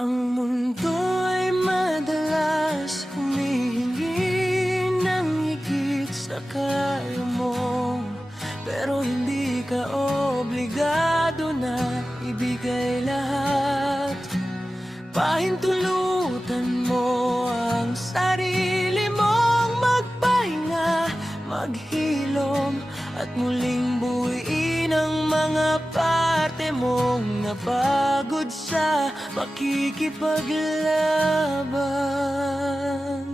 Ang mundo ay madalas humihingi ng higit sa kaya mo, pero hindi ka obligado na ibigay lahat. Pahintulutan mo ang sarili mong magpahinga, maghilom at muling buuin ang mga parte mong napagod sa pakikipaglaban.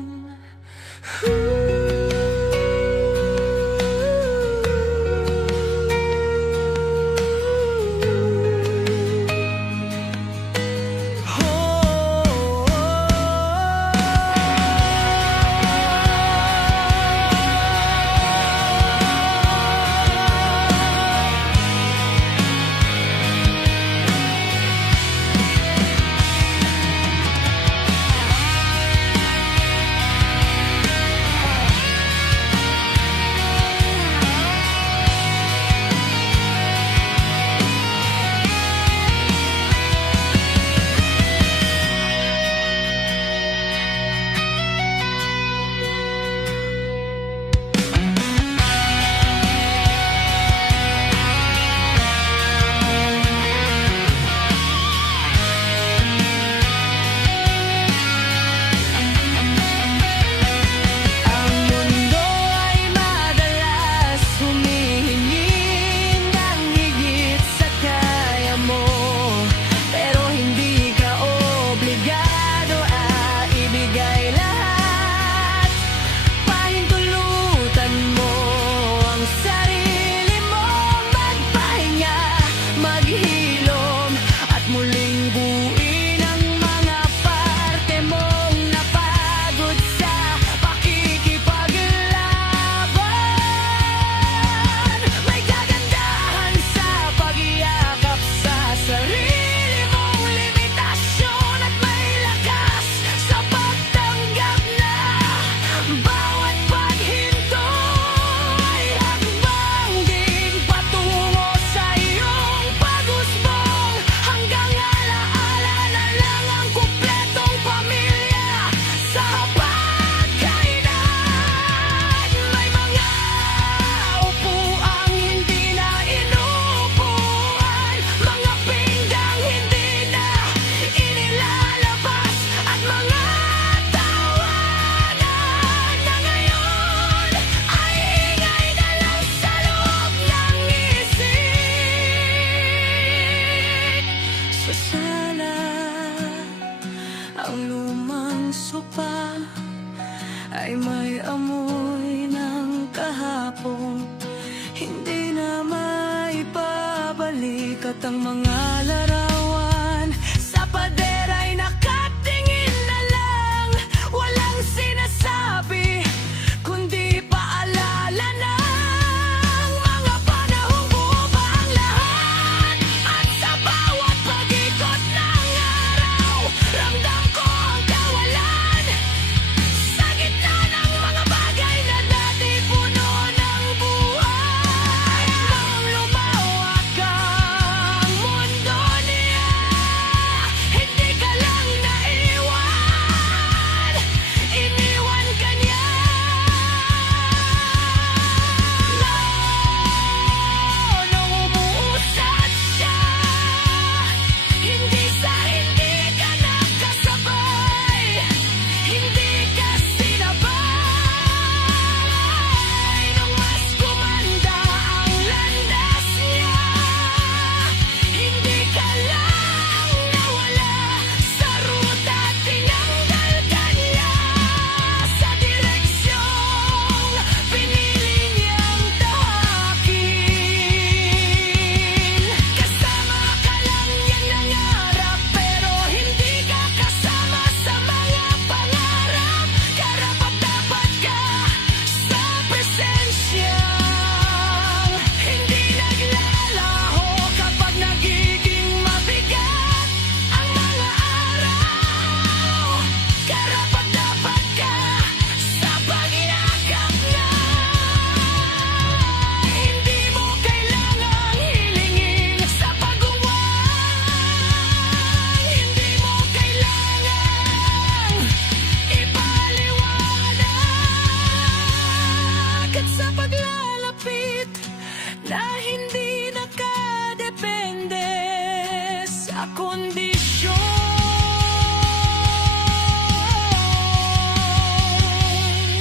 Ang lumang sopa ay may amoy ng kahapon, hindi na maipabalik. At ang mga larawan sa pader ay nakatingin na lang, walang sinasabi kundi paalala ng mga panahong buo pa ang lahat. At sa bawat pag-ikot ng araw, ramdam ko ang kawalan. Sa gitna ng mga bagay na dati puno ng buhay, nang lumawak ang mundo, sa kondisyon.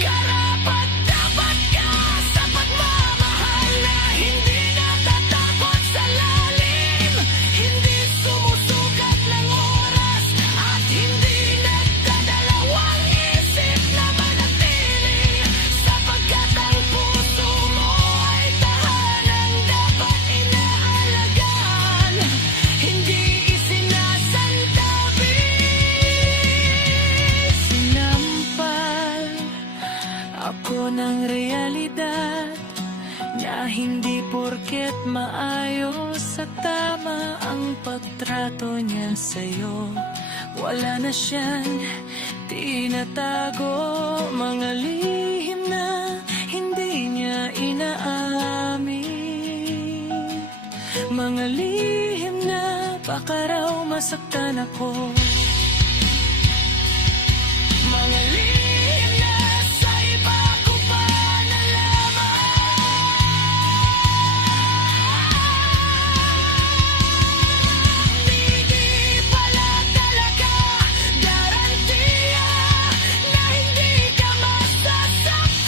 Karapat-dapat ka sa pagmamahal na hindi natatakot sa lalim, hindi sumusukat ng oras at hindi nagdadalawang isip na manatili, sapagkat ang puso mo ay tahanang dapat inaalagaan, hindi isinasantabi. Sinampal ako ng realidad na hindi porket maayos at tama ang pagtrato niya sa'yo, wala na siyang tinatago, mga lihim na hindi niya inaamin, mga lihim na baka raw masaktan ako, mga lihim na sa iba ko pa nalaman. Hindi pala talaga garantiya na hindi ka masasaktan,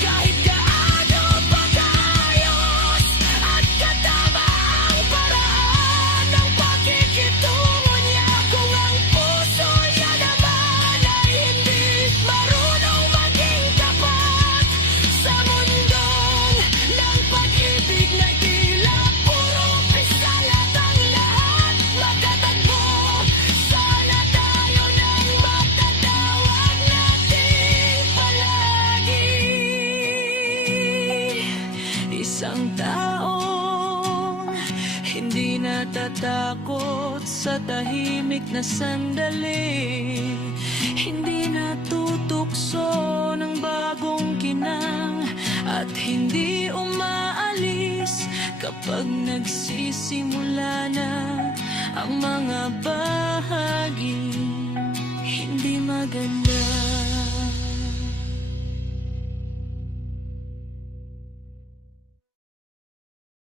kahit gaano pa kaayos at katama ang paraan ng pakikitungo niya. Kung ang puso niya naman ay hindi marunong maging tapat sa mundong ng pag-ibig na tila puro pisalat ang lahat magtatagpo, sana tayo nang magtatawag natin palagi. Isang taong hindi natatakot sa tahimik na sandali, hindi natutukso ng bagong kinang at hindi umaalis kapag nagsisimula na ang mga bahagi hindi maganda.